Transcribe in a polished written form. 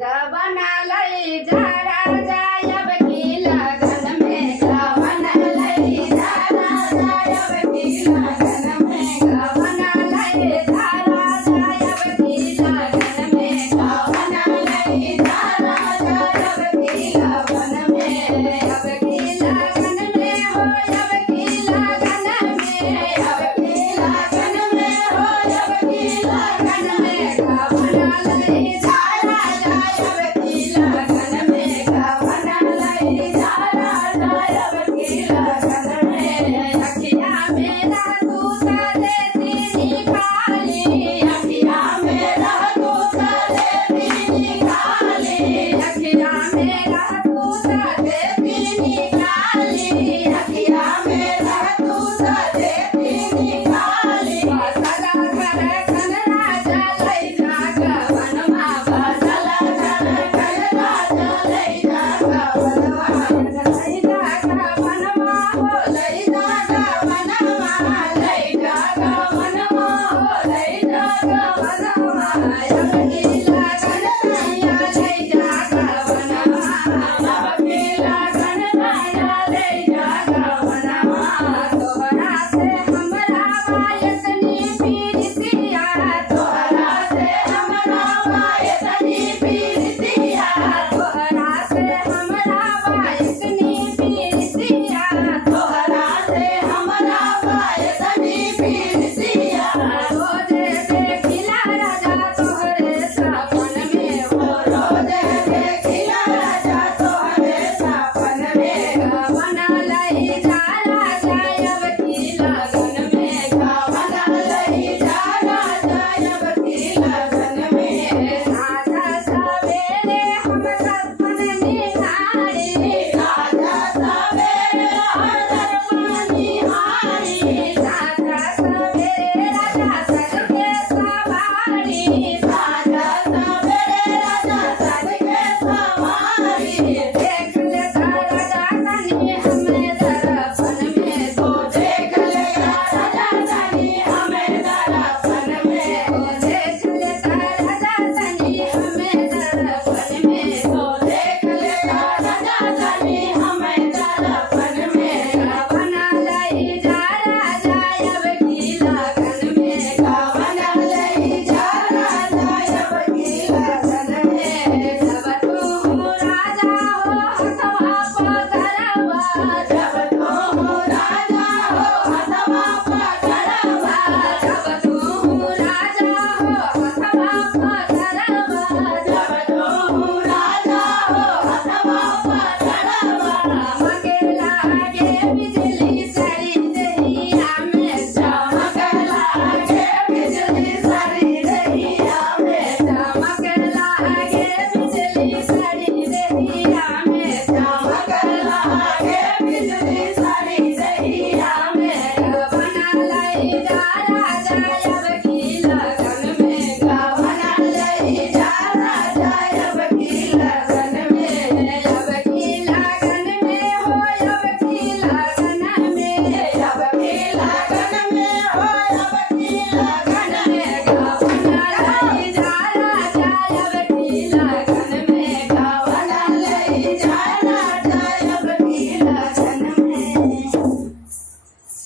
गबना लई जा राजा अब की लगन में गबना लई जा राजा अब की लगन में गबना लई जा राजा अब की लगन में गबना लई जा राजा अब की लगन में अब की लगन में हो अब की लगन में अब की लगन में हो अब की लगन में गबना लई जा